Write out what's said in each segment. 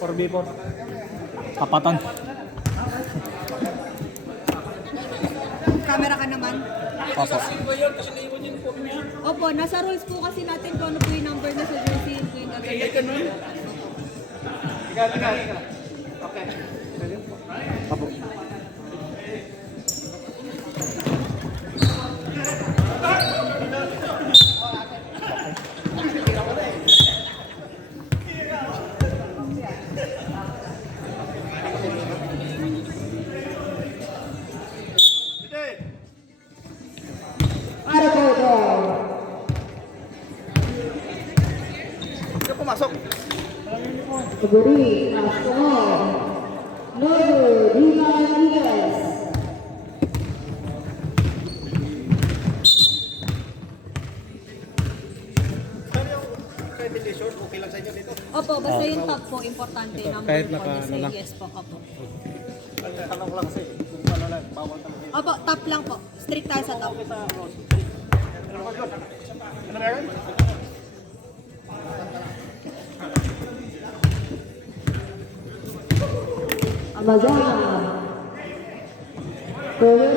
4v4. Kapatan. Camera ka naman. Opo. Opo, nasa rules po kasi natin kung ano po yung number na sa jersey. Yun po yung gagawin. Okay. Opo. Pumasok. Category nasional nomor 5 Eagles. Okay lang sa inyo dito. Opo, basta yung top po, importante. Number kahit po, naka- just say ano lang. yes po. Opo. Tanong ko lang kasi, kung ano lang, bawal talaga. Opo, top lang po. Strict tayo sa top. Ano meron? Amazon. Perez.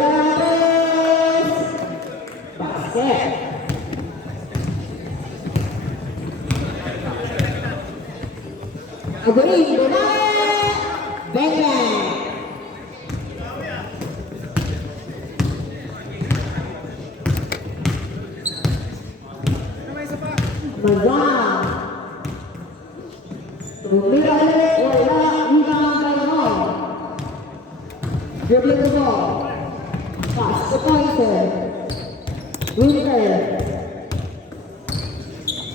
Basket. Category Bang Bang. Amazon. Tumira ulit, wala, rebound tayo. Dribbling the ball. Pass to Pointer. Winter.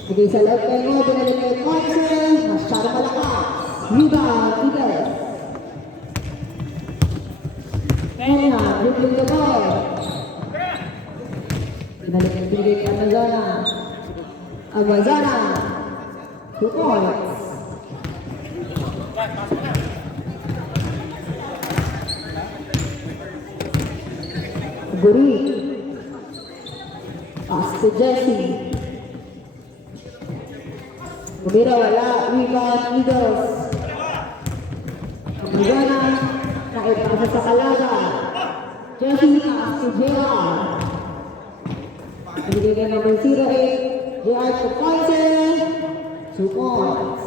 Sige sa left leg mo, binalik kay Pointer. Masyado malakas. Rebound, Eagles. Kenya, dribbling the ball. Binalik ang binigay kay Amazona. Amazona. 2 points. Guri. Pass to Jesse. Bumira wala. Rebound Eagles. Amazona. Naipasa sa Kalaga. Jesse pass to JR. Binigay ka number 08. JR to Pointer. 2 points.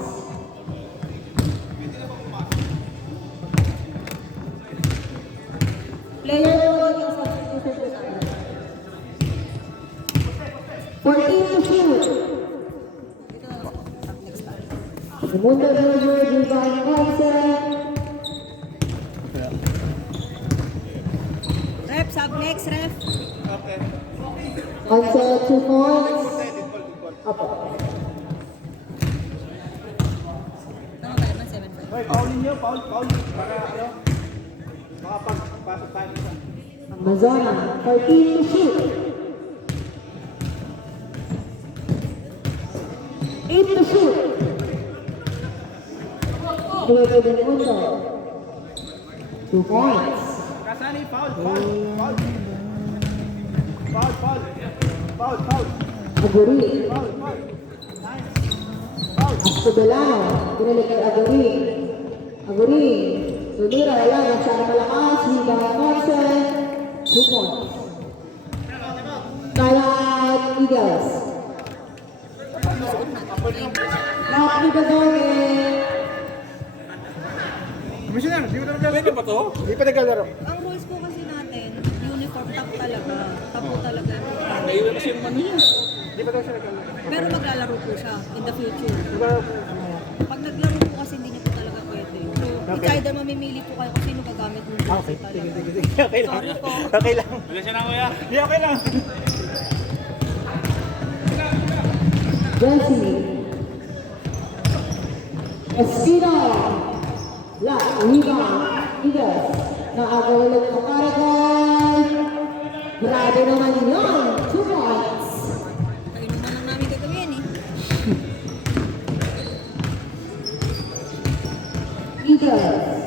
Player po yung substitution po tayo. 14 to shoot. Ito, top next tayo. Segundo Roger, rebound Pointer. Ref, sub next, ref. Okay. Pointer 2 points. Apo. Tama ba naman, 7-5. Hoy, foul ninyo, foul. Para ano, makapagpasok tayo dito. Amazona, 14 to shoot. 8 to shoot. Nueve de punto. 2 points. Kasani, foul. Foul. Aguri. Foul. Astobelano. Pinalik kay Aguri. Aguri. Tumira, wala. Masyado malakas. Rebound Pointer. 2 points. Timeout Eagles. Lock ni Badone. Commissioner, di ba naglalaro? Pwede ba to? Di pa naglalaro. Ang rules po kasi natin, uniform top talaga. Top po talaga. Naiwan kasi yung ano yun. Di pa daw siya naglalaro. Pero maglalaro po siya in the future. Pag naglaro po kasi hindi niya po talaga pwede. So, it's either mamimili po kayo kung sino gagamit mo. Okay, sige. Okay lang. Sorry po. Okay lang. Wala siya na kuya. Di, okay lang. Jesse. Espino. La rebound. Eagles. Naagawalog ng Paragon. Grabe naman yun. 2 points. Kayo naman lang namin gagawin eh. Eagles.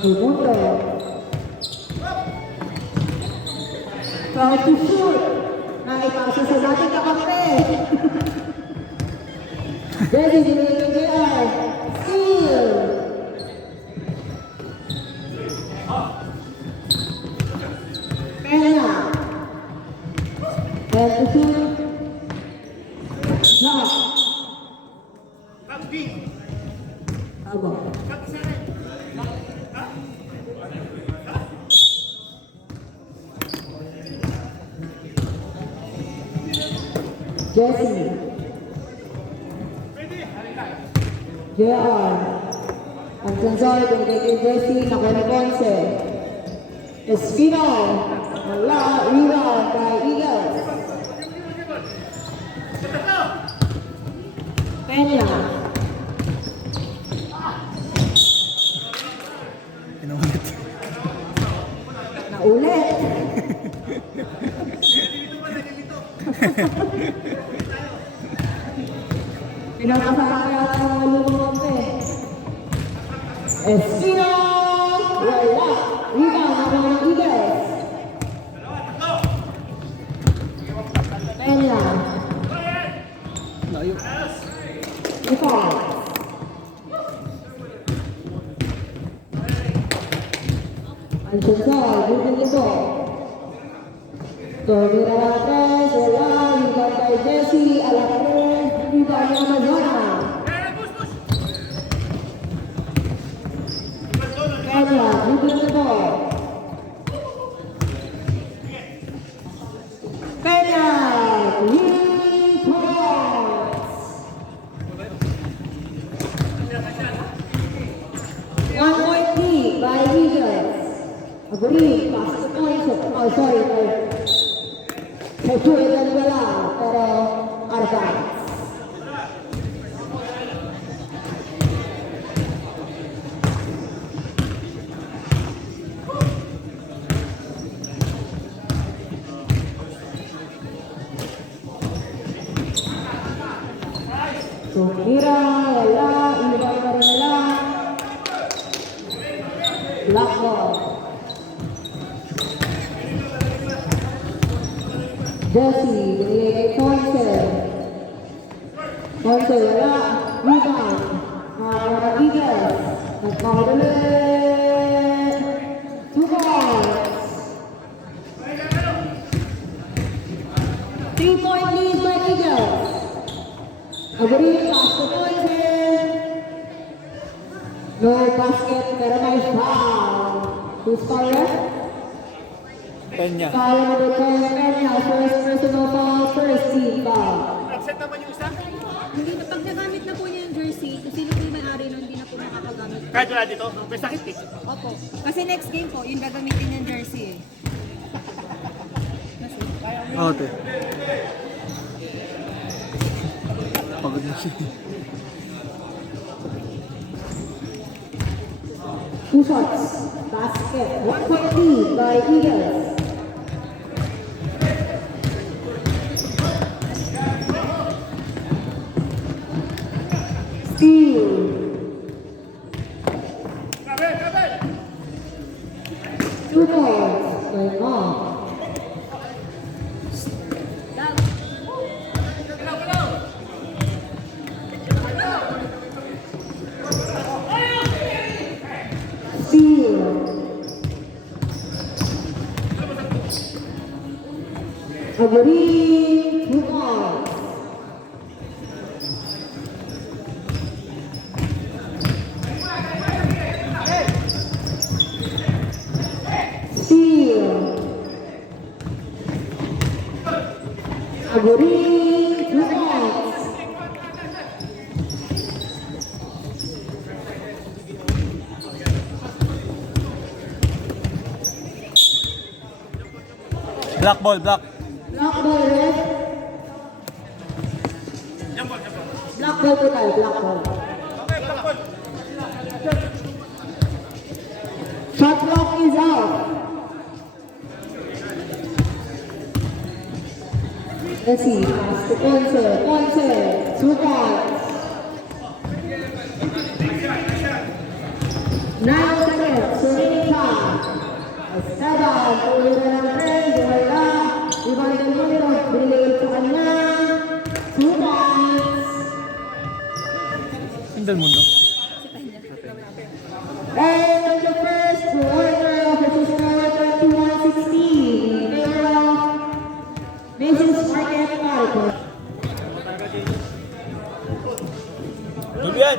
Raimundo. 12 to shoot. Naipasa sa dating kakampi. Jesse, dinigay kay JR. Abo. Jesse. JR. Ang sensor, binigay kay Jesse, nakuha ni Ponce. Espino. Wala, rebound by Eagles. Peña. Pinulit. Naulit. Pinapasaka yata ang lumumampe. Espino! Wala! Rebound ako ng Eagles. Peña. Layo. Ipon. Ang sensor, butin ito. Tornira ng tres, wala. Rebound kay Jesse, Alacruz. Rebound ng Amazona. Peña, butin ito. Peña, 3 points. 1 point lead by Eagles. Agree, pass the points. Oh, sorry. Kay Julian wala, pero Arca. Tumira, wala, iwan pa rin nila. Black ball. Jesse, binigay kay Ponce. Ponce, wala. Rebound. Mga Eagles. Nagkakadulit. 2 points. 3-point lead by Eagles. Agree, pass to Ponce. No basket, pero may foul. Who's fouler? Peña. Foul number 10, Peña. First personal foul, first team foul. Nag-set naman yung isa? Hindi na, pag nagamit na po niya yung jersey, kung sino po yung may-ari nun, hindi na po makakagamit. Kahit wala dito, may sakit eh. Opo. Kasi next game po, yung gagamitin yung jersey eh. Oo, te. Pagod na siya. 2 shots, basket, 1 point lead by Eagles. Steal. Gabi, gabi! 2 points by Mom. Steal. Agree, 2 points. Steal. Agree, 2 points. Black ball, black. Black ball, red. Black ball po tayo, black ball. Shot clock is out. Let's see, pass to Ponce. Ponce, 2 points. 9 seconds, remaining time. Esteban, tuloy na ng friend, wala. Ibang ganito, binigay sa kanya. 2 points. Sandal mundo. And the first quarter of the season number 21-16. Favor of Mrs. Marquette Marcos. Dulo yan!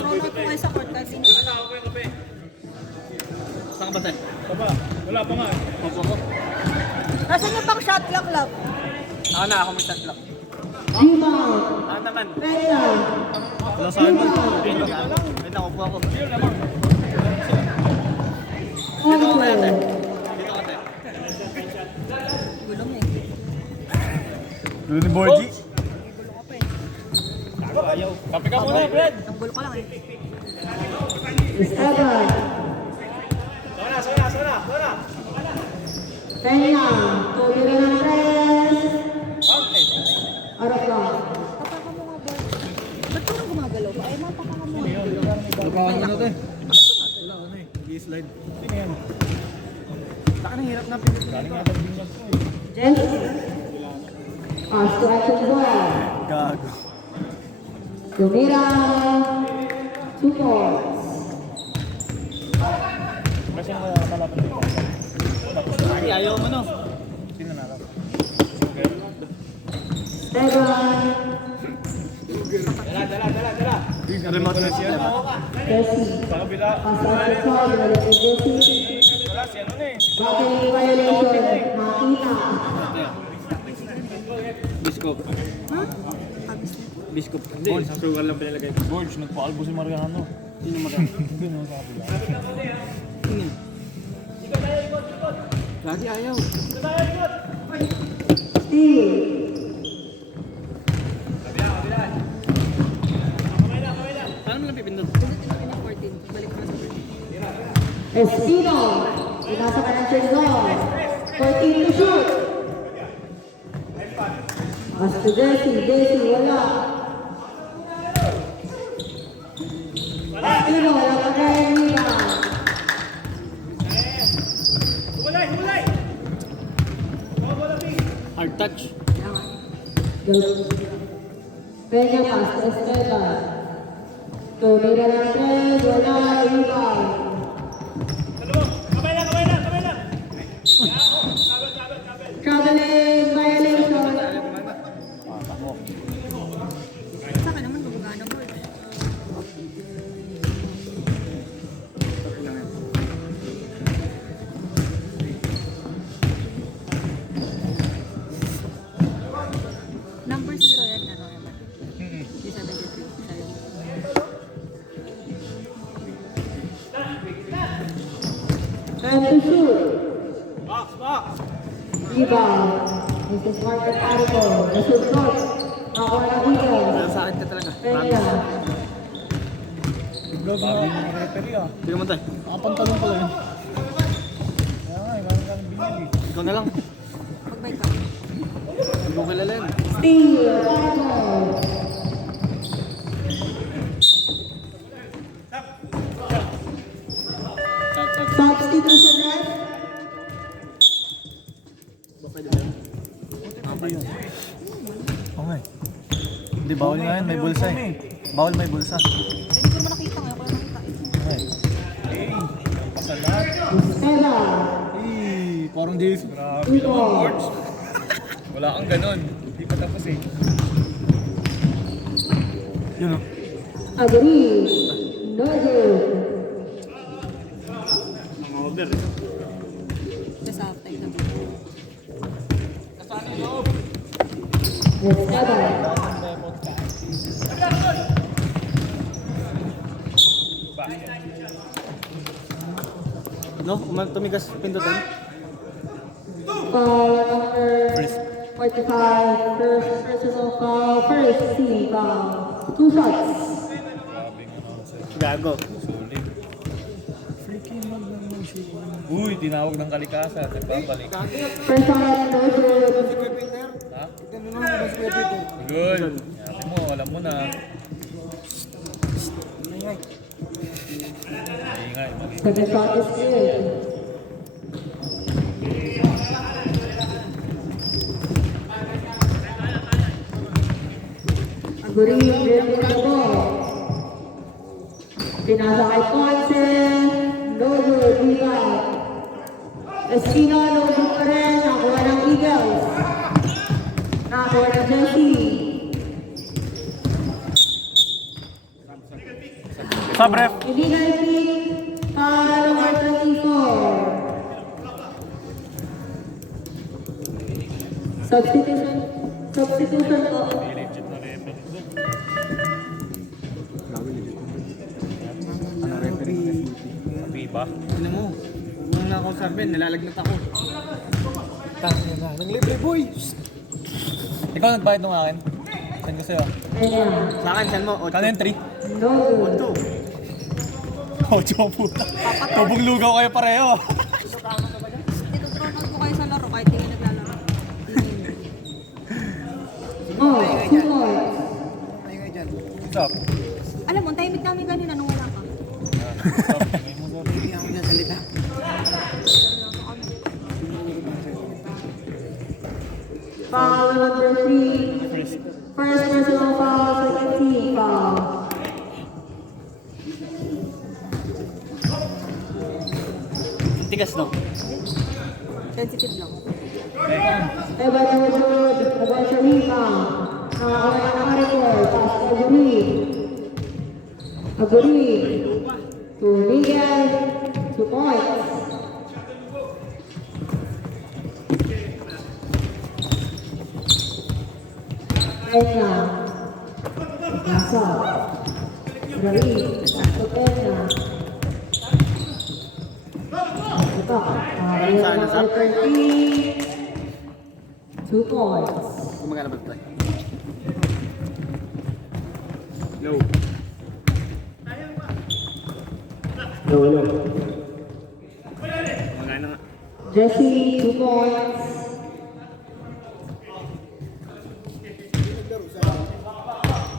Throw out po kayo sa court kasi hindi ka Saan ka ba tayo? Wala pa nga. Opo ko. Nasaan yung pang shot clock, love? Ako na, ako mag-shot block. Rebound. Ako naman. Peña. Wala sa akin. Wait lang, upo ako. Dito ka tayo. Over. Dito ka tayo. Gulong eh. Dulo ni Borgie. Gulo ka pa eh. Ayaw. Kape ka muna, Fred. Ang gulo ka lang eh. Esteban. Sana. Peña. Tumira ng press. Out of bounds. Papaka mo nga ba? Ba't ka nang gumagalaw ba? Ay, mapaka ka mo. Pagkakan mo na tayo. Wala, ano eh. Nag-i-slide. Sino yan? Saka na hirap na pinito. Galing nga daw bingas ko eh. Jesse. Pass to action ball. Gago. Tumira. 2 points. Kasi yung kalaban dito. Tapos Ay, ayaw mo no. sino na lang? Esteban. Dala. Remote na siya. Jesse. Sa kabila. Pass to action ball. Balik kay Jesse. Wala si ano na eh. Blocking violation. Makita. Biskop. Ha? Habis na. Biskop. Hindi, sugar lang pinalagay. George, nagpaalbo si Mariano. Sino maganda? Hindi no, sa kabila. Sino? Lagi ayaw. Steal. Paano mo lang pipindot? Pindutin natin yung 14. Balik ka sa 14. Espino. Pinasa ka ng third zone. 14 to shoot. Pass to Jesse. Jesse, wala. Espino, wala pa kaya rebound. Hard touch. Peña pass to Esteban. Tumira ng third, wala. Rebound. Traveling violation. Sa akin naman, gumagana mo eh. Number 0 yan, ano naman? Di 73. Sa'yo. Time to shoot. Rebound. This is Marcus Arico. Nasud shot. Nakuha ng Eagles. Sa akin ka talaga. Peña. Vlog na yung referee ah. Sige mo tayo. Nakapantalon ko lang. Kaya nga, meron kang binili. Ikaw na lang. Magbay ka. Hindi ko kilala yan. Steal. Arico. Substitution ref. Oo nga eh. Hindi, bawal nga yan. May bulsa eh. Bawal may bulsa. Eh, hindi ko naman nakita nga. Ako lang nakita eh. Hey, pasal lahat. Estela. Parang Dave. Grabe Ito. naman, George. Wala kang ganon. Hindi pa tapos eh. Yun o. Agree. No good. Ang over eh. Just half time na. Estela. No? Tumigas pindutan. Foul number 45. First personal foul. First team foul. 2 shots. Gago. Sulit. Freaking mag naman siya. Uy, tinawag ng kalikasan. Nagbabalik. First foul no good. Ha? Good. Sabi mo, alam mo na. Ingay, mag-ingay. Second shot is good. Aguri, dribbling the ball. Pinasa kay Ponce. No good. Rebound. Espino, no good pa rin. Nakuha ng Eagles. Nakuha ng Jesse. Sub ref. Illegal kick. Foul number 24. Substitution po. Legit na referee. Sabi ba? Ano mo? Nung nakausapin, nalalagnat ako. Tangin na. Nang libre, boy! Ikaw nagbayad nung akin. Send ko sa'yo. Ayan. Sa akin, saan mo? Kano yung 3? No good. 8 puta. Tubong lugaw kayo pareho. Dito thrown out ko kayo sa laro kahit hindi kayo naglalaro. Oh, 2 points. What's up? Alam mo, tahimik namin kanina nung wala ka. Hindi ako dyan salita. Foul number 3. First personal foul, second team foul. Tigas, no? Sensitive lang. Evan Wood, against the rebound. Nakakawala ng Maricor, pass to Aguri. Aguri. To Miguel, 2 points. Pena. Nasa. Dari. To Pena. Ito. Number 30. 2 points. Gumagana ba ito? No. Gumagana nga. Jesse, 2 points.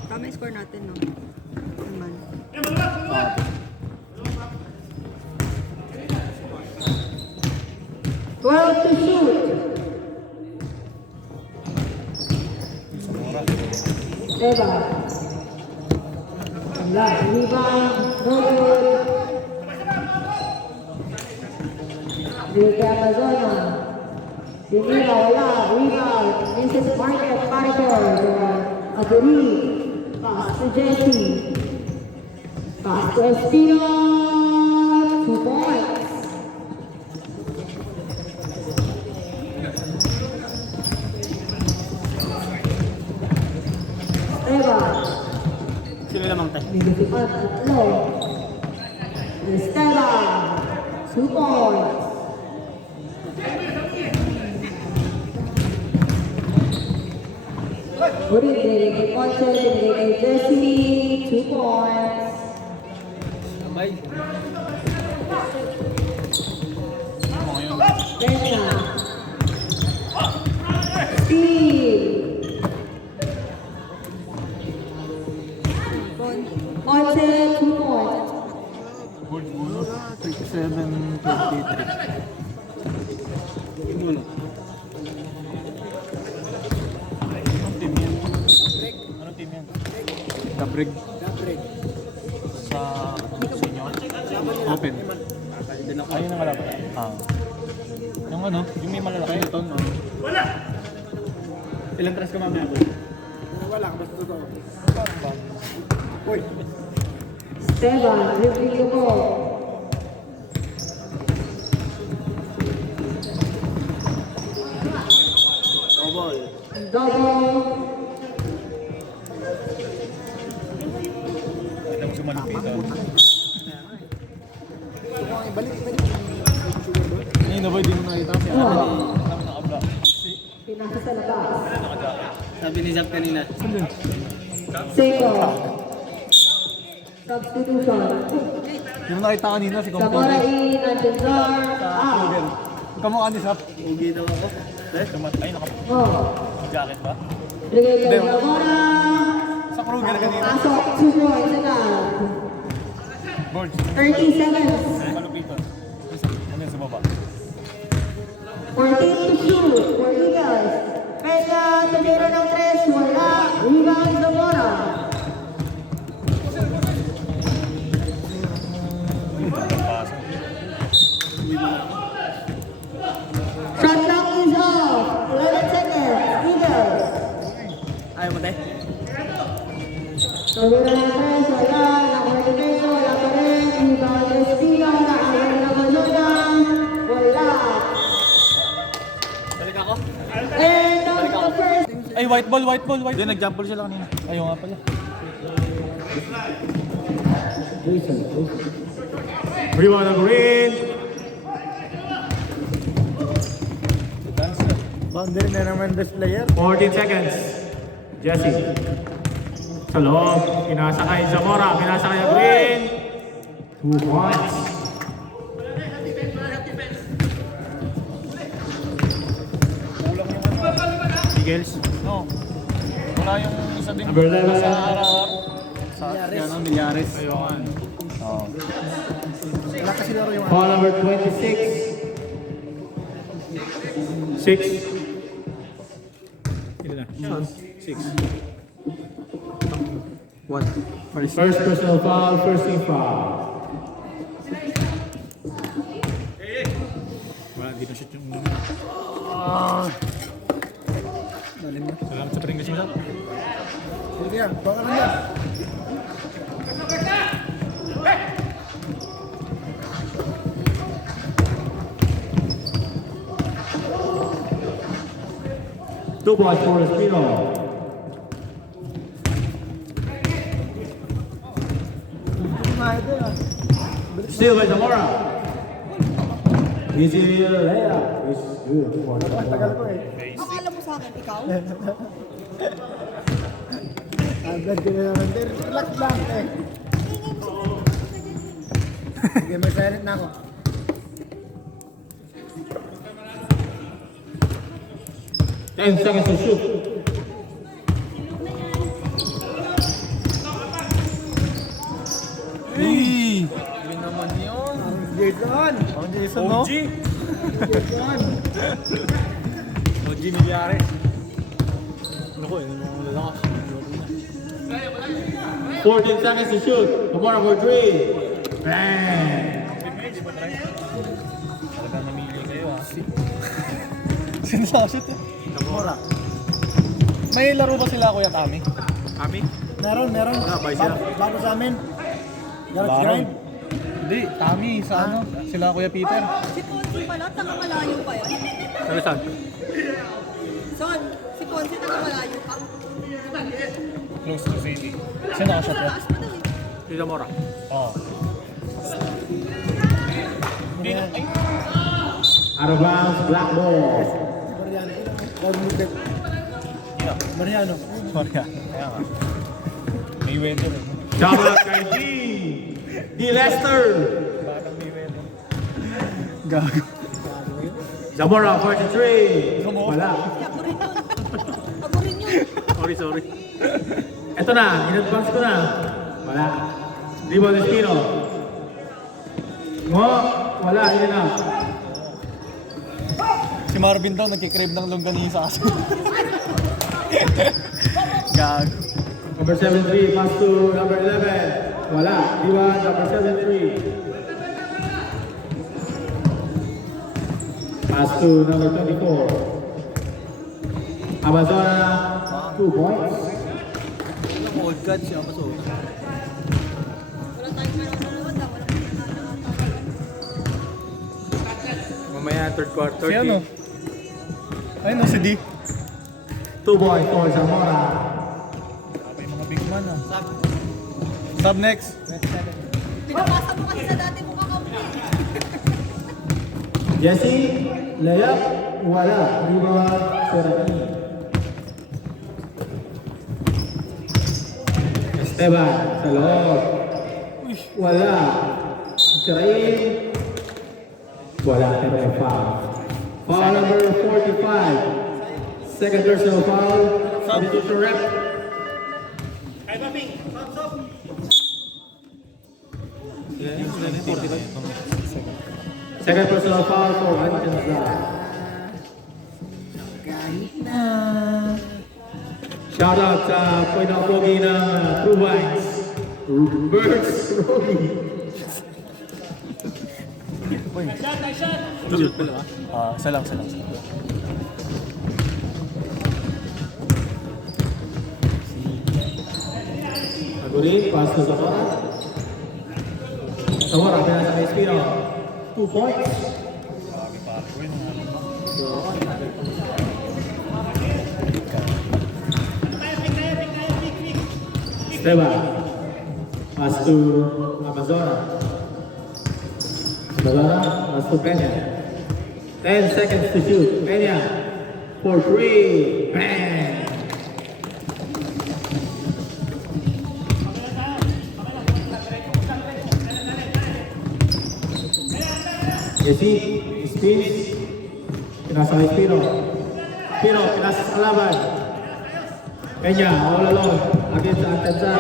Tama yung score natin, no? Naman. Twelve to shoot. Eva. Wala. Rebound. No good. Dito Amazona. Dinira, wala. Rebound. Mrs. Market, Maricor. Aguri. Pass to Jesse. Pass to Espino. 2 points. Eva. Sino lamang tayo? Nagsipan tatlo. Estela. 2 points. Ulit, binigay Ponce, binigay Jessie, 2 points. Sabay. Pena. Steve. Ponce, 2 points. 37-23. Uno. Anong team yan? Anong team yan? Dabreg. Sa senior? Open. Ayun ang kalaban. Yung ano, yung may malalaki. Ito, no? Ilang tras ka mamaya ako? Esteban, review mo. Double. Alam mo sumalupit. Ngayon na boy, di mo nakita kasi Oh. alam mo nakabla. Pinasa sa labas. Sabi ni Zap kanina. Seco. Substitution. Di mo nakita kanina si Zamora Kompong. in, Andenzar, out. Kamukha ni Sap. Ugi daw ako. Ay, Oh. naka-jacket ba? Bigay kay Zamora. Sa Kruger kanina. Pasok, 2 points agad. Boards. 30 seconds. Malupitan. Ano sa baba? 14 to shoot for Eagles. Peña, tumira ng 3, wala. Rebound Zamora. Pasok. Shot clock is off. 11 seconds. Eagles. Ayaw mo tayo? Tumira ng 3, wala. Nakuha ni Peña, wala Rebound Espino na ang nakalunan. Wala. Balik ako. And on the first. Ay, white ball. Hindi, nag-jump ball sila kanina. Ayaw nga pala. Rebound ng green. Boundary na naman best player. 14 seconds. Jesse. Sa loob. Pinasakay Zamora. Pinasakay ang green. 2 points. Eagles. No. Wala yung isa din Number 11. sa harap. Yan ang Milyares. Ayun. Oo. Wala kasi laro yung Ball number 26. 6. Ito na. 6. First personal foul. First team foul. Wala, di na shoot yung... Salamat sa paring kasi. Sige yan, baka lang yan. Two points for Espino. Still by Zamora. Easy layup. It's good for Zamora. Akala mo sa akin, ikaw? Agad ko na naman. Relax lang eh. Sige, may silent na ako. Ten seconds to shoot. Yun naman yun. Jason! Ang Jason, no? Jason! OG Milyares. Naku, yun yung lalakas. 14 seconds to shoot. Zamora for 3. Bang! Talagang namili kayo, ha? Sino sa shoot, eh? Namora. May laro ba sila, Kuya Tami? Kami? Meron. bay sila. Bago sa amin. Garage Baron. grind. Hindi, Tami, sa ano? Sila Kuya Peter. Si Ponce pala, taga-malayo pa yan. Saan? Son, si Ponce taga-malayo pa. Close to city. Sino nakashot Sa yan? taas pa daw eh. Si Zamora. Oo. Hindi na, ay, Out of bounds, black ball. Mariano. sorry, ah. Kaya nga. May weather, eh. Double up kay D. D. Lester. Batang may weather. Gago. Zamora 43. Wala. Ako rin yun. Ako rin yun. Sorry. Ito na, in-advance ko na. Wala. Rebound Espino. Mo, wala, yun na. Si Marvin daw nagkikrib ng longganisa kasi. Gago. Number 7-3, pass to number 11. Wala. Rebound, number 7-3. Pass to number 24. Amazona, 2 points. Old God siya ako so. Wala tayong nanonood ah. Walang pinananakan. Mamaya third quarter. Si ano? Ayun no, si D. 2 points for Zamora. May mga big man, ah. Sub next. Pinapasa mo kasi sa dati mo kakampi. Jesse, layup, wala. Rebound, Serafin. Esteban, sa loob. Wala. Serafin. Wala, pero may foul. Foul number 45. Second personal foul. Substitution rep. Second personal foul for Antonza. Shout out sa Pogi ng True Wines. Birds Roby. Isa lang. Aguli, pass to Zamora. Zamora, pinasa kay Espino. 2 points. Grabe pare ko yun. Esteban. Pass to Amazona. Amazona, pass to Peña. 10 seconds to shoot. Peña. For 3. Bang! Jesse, spins. Pinasa kay Espino. Espino, pinasa sa kalaban. Peña, all alone. Against Alcanzar.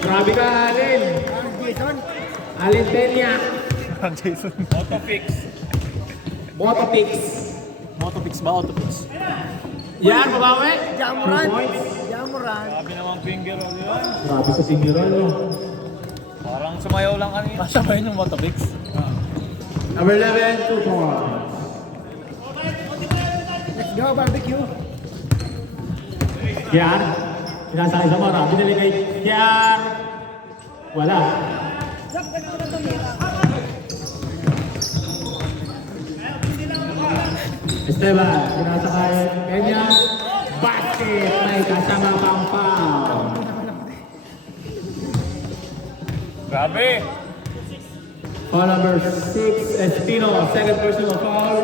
Grabe ka, Alin. Alin Peña. Jason. Autofix. Motopix. Motopix ba? Autopix? Yan, babawi. 2 points. Grabe namang finger roll yun. Grabe sa finger roll, no? Parang sumayaw lang kanina. Kasya ba yun yung Motopix? Number 11, 2 points. Yan. Pinasa kay Zamora. Binili kay Yan. Wala. Esteban. Pinasa kay Peña. Basket. May kasama pang foul. Grabe. Foul number 6, Espino. Second personal foul.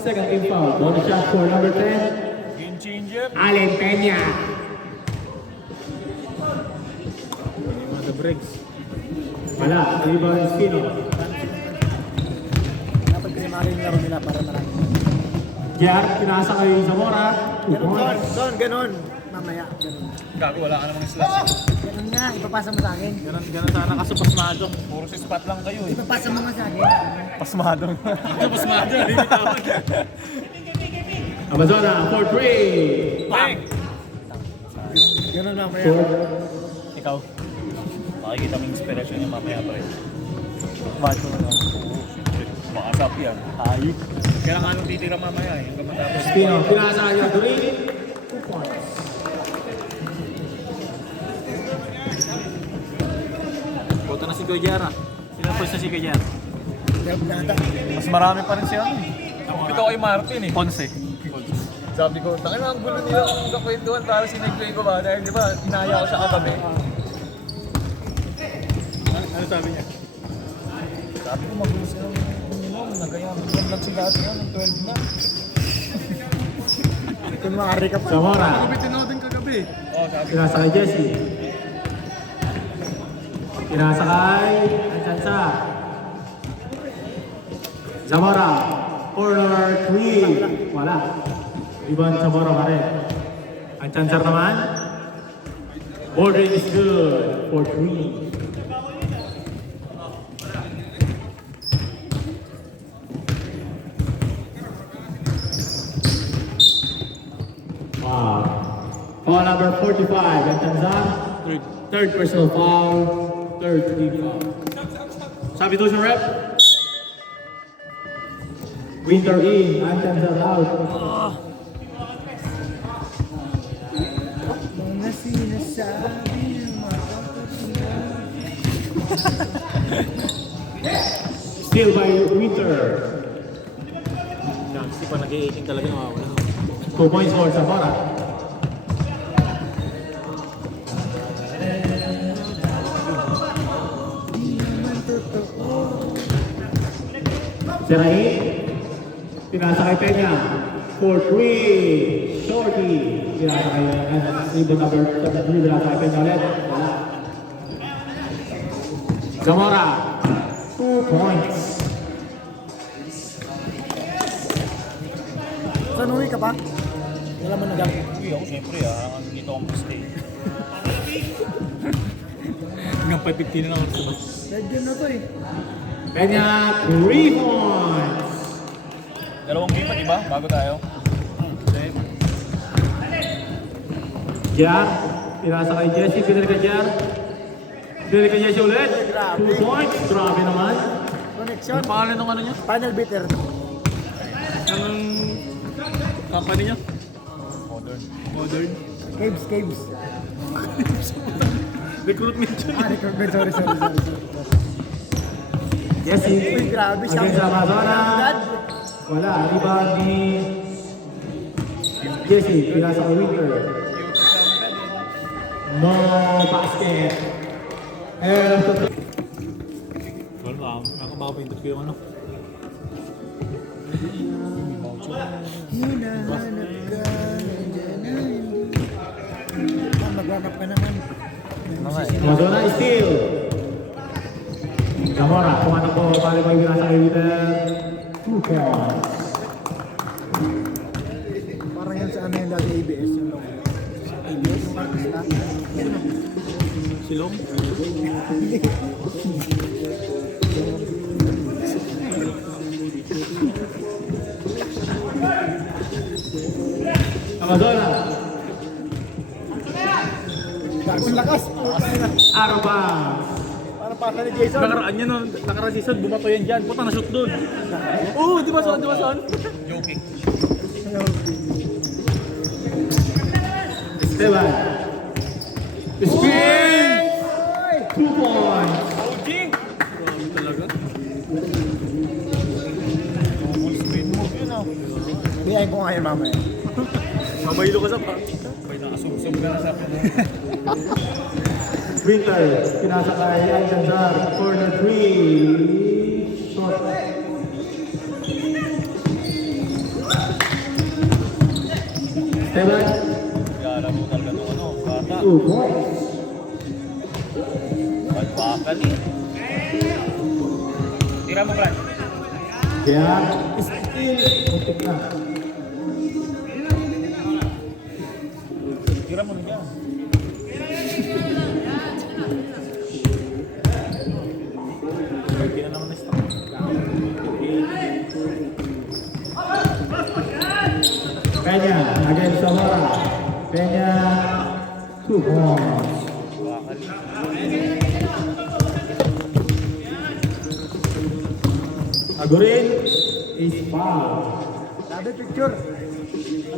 Second team foul. Bonus shot for number 10. Game changer. Alin Peña. The breaks. Wala. Rebound Espino. Dapat kinamari yung laro nila para marami. Yan, pinasa kay Zamora. 2 points. Ganon. Mamaya, ganon. Gago, wala ka namang slash. Ganon nga, ipapasa mo sa akin. Ganon sana kaso pasmado. Puro si spot lang kayo eh. Ipapasa mo nga sa akin. Pasmado. Pasmado, limitawan. Amazona for 3. Bang! Ganon mamaya. Ikaw. Makikita mo yung inspiration niya mamaya pa rin. Bato na. Makasap yan. Hayop. Kaya nga anong titira mamaya eh. Hanggang matapos. Espino, pinasa kay Aduin. 2 points. Boto na si Goyara. Sila first na si Goyara. Mas marami pa rin siya. Ito kay Martin eh. Ponce. Sabi ko, tangin ang gulo nila kung kakwentuhan para sinigway ko ba? Dahil di ba, inaya ko siya katabi. Ano sabi niya? Sabi ko, magulo sila ng nagayang lang sila at yun, ng 12 na. Kung maaari ka pa. Zamora, Bitinaw din kagabi. Oo, sabi ko. pinasa kay Jesse. Pinasa kay Ancansa. Zamora, corner 3. Wala. Rebound Zamora pa rin. Ancansa naman. Bordering is good for 3. Wow. Foul number 45, Ancanza. Third personal foul. Third team foul. Substitution rep. Winter in, Ancanza out. Mga sinasabi ng Still by Winter. Hindi pa nag-i-18 talaga nawawala. 2 points for Zamora. Sirain. Pinasa kay Peña. For 3. Shorty. Pinasa kay rebound number 73. Pinasa kay Peña ulit. Wala. Zamora. 2 points. Saan uwi ka pa? Wala man nag Uy, ako siyempre ang dito akong stay. Hanggang 5:15 na lang ako sabay. Red game na to eh. Peña. 3 points. Dalawang game pa, di ba? Bago tayo. Jar, pinasa kay Jesse, pinili kay Jar. Pinili kay Jesse ulit. 2 points. Grabe naman. Connection. Ano pangalan ng ano niya? Final beater. Ang company niya? Caves. Recruitment yun. Recruitment, sorry. Jesse. Uy, grabe siya. Against Amazona. Wala. Rebound ni Jesse. Pinasa kay Winter. No basket. And Wala, nakapapindot ko yung ano. Magwanap ka naman. Amazona is still. Zamora. Pumatak po. Bali pa yung pinasa kay Winter. 2 points. Parang yan sa ano yung dati ABS. Yung logo. ABS? Yung artista? Silong? Amazona. Ang lakas. Arba. Parang pasa ni Jason. Nakaraan yan, no? Nakaraan season, bumato yan dyan. Puta, na-shoot doon. Oo, di ba son? Joking. Esteban. Spin! 2 points. OG! Grabe talaga. Full speed move yun, ah. Biyahin ko nga yun mamaya. Mabaylo ka sa practice. May nakasubsob ka na sa akin. Winter. Pinasa kay Alcazar. Corner 3. Short. Esteban. Kaya mo talaga ito, ano, bata. 2 points. Malbakal eh. Tira mo, Brad. Kaya, still, muntik na. Tira mo rin yan. Hindi na naman na-stop. Peña, against Zamora. Peña, 2 points. Agurin is foul. Sabi picture.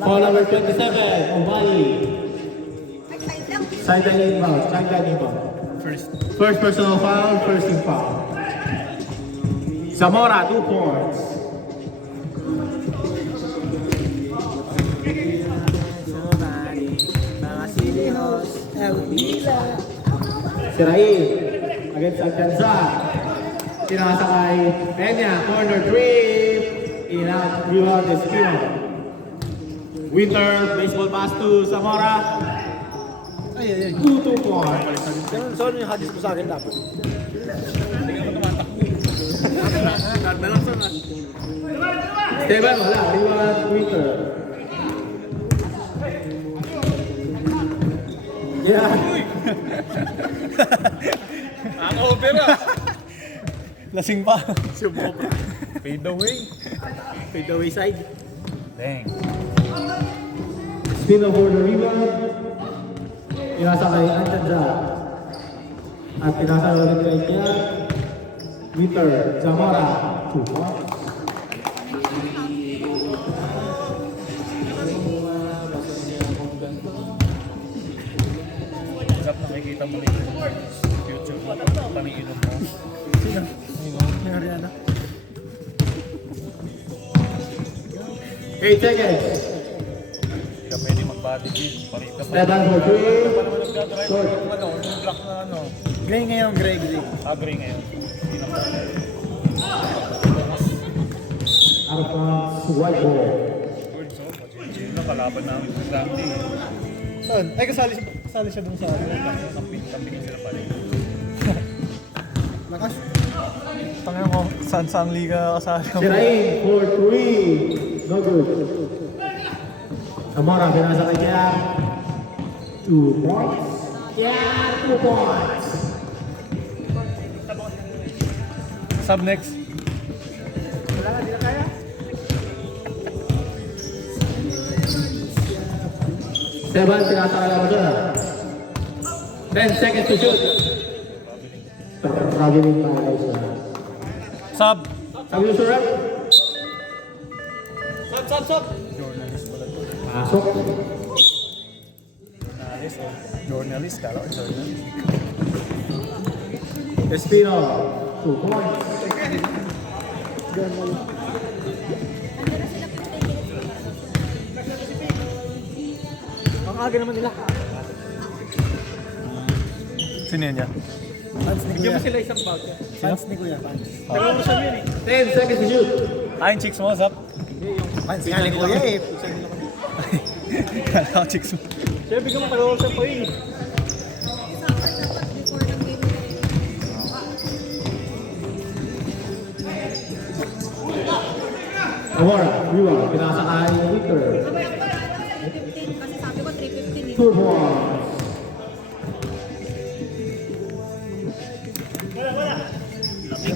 Foul number 27, Ombali. Sideline inbound, sideline inbound. First personal foul, first team foul. Zamora, 2 points. Mga silihos. Eudila. Sirain against Alcazar. Pinasa kay Peña, corner 3. In-out, rebound is Kino. Winter, baseball pass to Zamora. Ay. 2 points. Saan yung hadis mo sa akin dapat? Hindi ka mo tumatakbo. Lahat na lang sana. Esteban, wala. Rebound, Winter. Yeah. Ang opera. Lasing pa. Sumobra. Fade away. Fade away side. Dang. Spin over the rebound. Pinasa kay Alcazar. At pinasa ulit kay Kian. Winter, Zamora. 2 points. Sarap nakikita mo rin yung future mo. Paniinom mo. Yung Ariana. 8 seconds. Hindi ka pwede mag-body kick. Parita pa. Esteban for 3. Nagdadrive Short. yung ano, yung block na ano. Gray ngayon, gray. Agree ngayon. Hindi na pala. Out of bounds, white ball. Good, so, chill na kalaban namin sa Gandhi. Saan? Ay, kasali siya dun sa ano. Tampingin sila pala. Lakas. Tangin ko, saan liga kasali ko. Sirain for 3. No good. Zamora, pinasa kay Kian. 2 points. Kian, 2 points. Sub next. Esteban, pinasa kay Amazona. 10 seconds to shoot. Traveling tayo sa... Sub. Sabi yung surap. Sub! Pasok. Journalist, kala ko journalist. Espino, 2 points. Ang aga naman nila. Sino yun niya? Fans ni Kuya. sila isang bag. Fans ni Kuya. Fans. 10 seconds to shoot. Ayun, chicks mo, what's up? Fans nga ni Kuya eh. Kala ko chicks mo. Siyempre, bigyan mo taga-workshop pa yun. Usapan dapat before ng game eh. Amora, rebound. Pinasa kay Victor. 3:15 kasi sabi ko 3:15 eh. 2 points.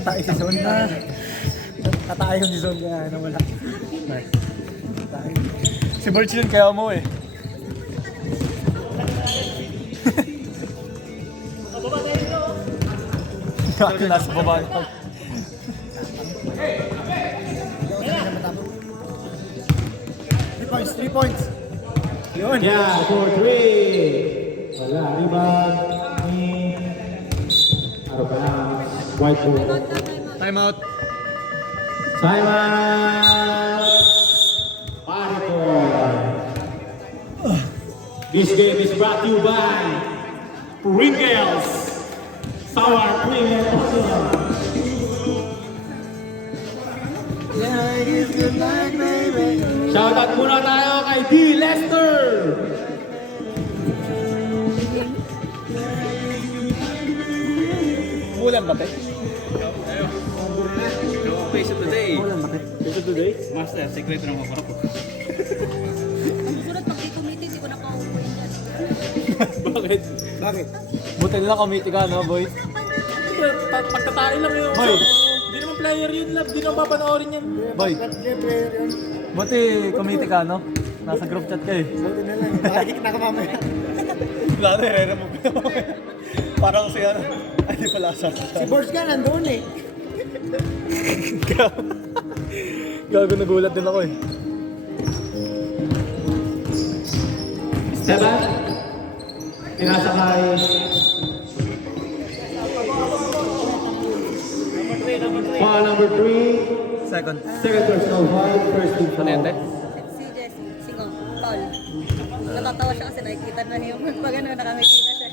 Tayo si Zone na. Tatayo si Zone kaya na wala. Nice. Si Birch yun, kaya mo eh. Kaya nasa baba nito. 3 points. Yun. Yeah, for 3. Wala, rebound ni... Ano pa lang? White ball. Time out. Time out! Parito. This game is brought to you by Pringles. Sour Pringles. Shoutout muna tayo kay D. Lester. Ulan ba, te? Face of the day. Ito today? Master, sekreto ng makarap ko. Ang susunod pag di committee, di ko na pauupuin dyan. Bakit? Bakit? Buti nila committee ka, no, boy? Pagtatay lang yun. Boy! Hindi naman player yun, love. Hindi naman papanoorin yan. Boy! Player yun. Buti committee ka, no? Nasa group chat ka eh. Buti na lang. Makikita na ka mamaya. Wala na, i-remove ko na. Parang si ano. Ay, di pala sa. Si Borge ka nandun eh. Gago, nagulat din ako eh. Esteban. Pinasa kay... Foul number 3. Second. Second personal foul. First team foul. Si Jessie, singo, tol. Natatawa siya kasi nakikita na niya yung pag ano, nakangiti na siya.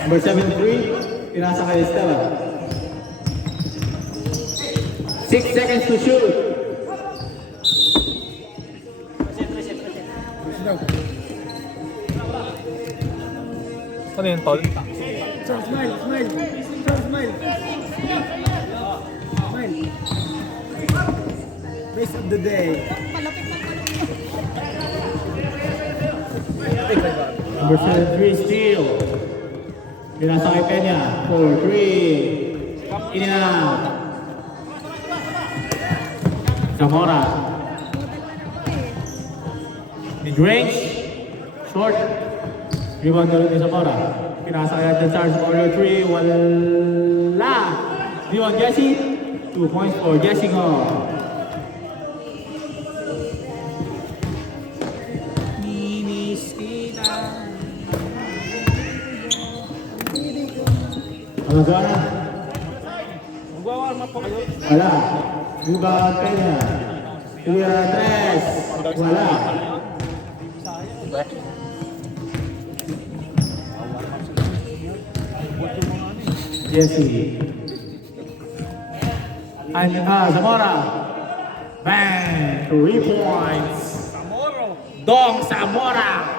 Number 73, pinasa kay Esteban. 6 seconds to shoot. Ano yun, Paul? Charles, smile, smile. Charles, smile. Smile. Face of the day. Malapit na Number 73, steal. Pinasa kay Peña. 4-3. In and out. Zamora. Mid-range. Short. Rebound na rin ni Zamora. Pinasa kay Adel Charles. 4-3. Wala. Rebound Jesse. 2 points for Jesse Go. Ano ba? Magwawarm up po kayo. Wala. Rebound Peña. Kuya Tres. Wala. Jesse. Zamora. Bang! 3 points. Dong Zamora.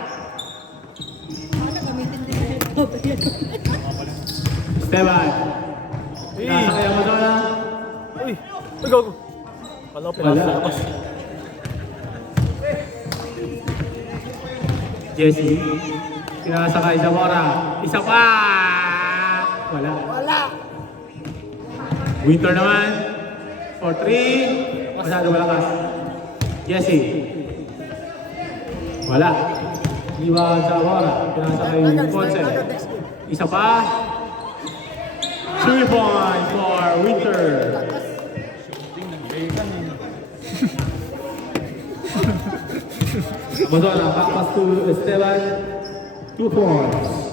Esteban. Nasa kaya mo na? Uy! Uy, gago! Kala ko pinasa sa labas. Jesse. Pinasa kay Zamora. Isa pa! Wala. Wala! Winter naman. For 3. Masyado malakas. Jesse. Wala. Iwan Zamora. Pinasa kay Ponce. Isa pa. 3 points for Winter. Amazona, back pass to Esteban. 2 points.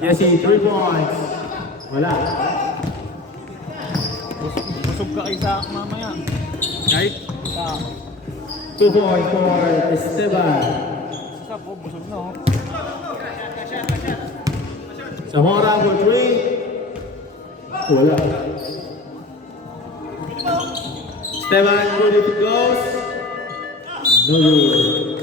Jesse, 3 points. Wala. Busog ka kay Zach mamaya. Kahit 2 points for Esteban. Sa po, busog na oh. Zamora for 3. Wala. Esteban, good if it goes. No good.